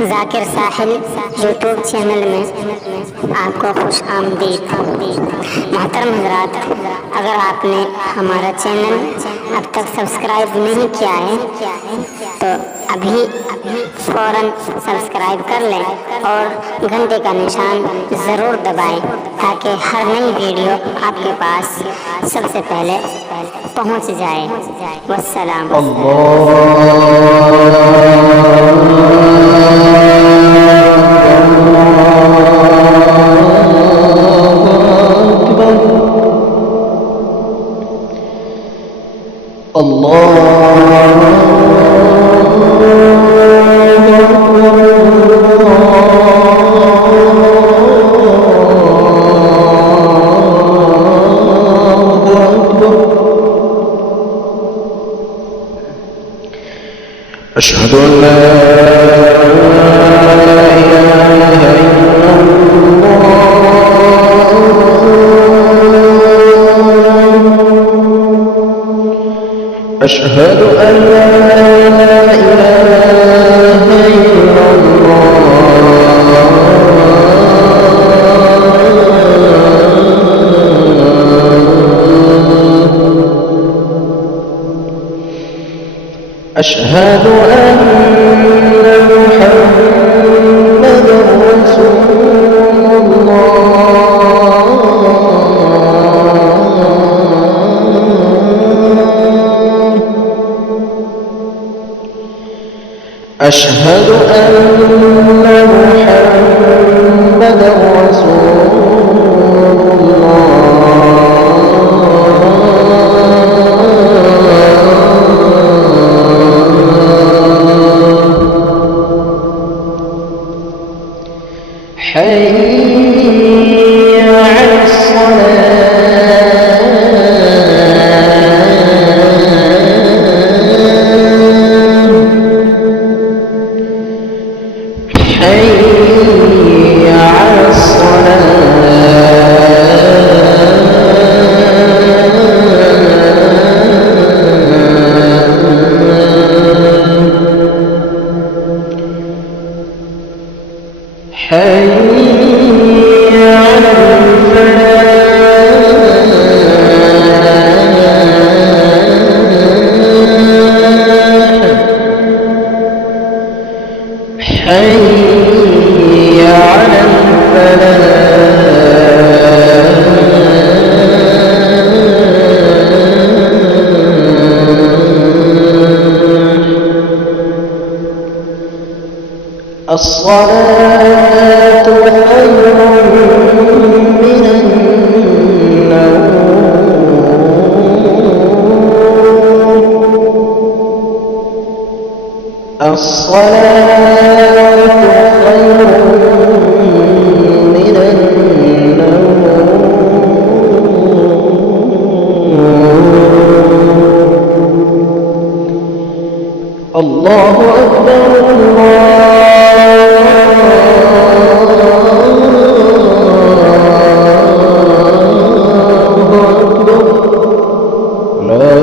जाकिर साहिल YouTube channel में आपको खुश आमदीद। मोहतरम हज़रात, अगर आपने हमारा चैनल अब तक सब्सक्राइब नहीं किया है तो अभी फ़ौरन सब्सक्राइब कर लें और घंटे का निशान ज़रूर दबाएं ताकि हर नई वीडियो आपके पास सबसे पहले पहुंच जाए। वस्सलाम। أشهد أن لا إله إلا الله أشهد أن لا إله إلا أشهد أن محمدا رسول الله أشهد أن محمدا رسول حي على الصلاة حي على حي على الفلاح الصلاة خير من النوم الصلاة خير من النوم الله أكبر الله أكبر لا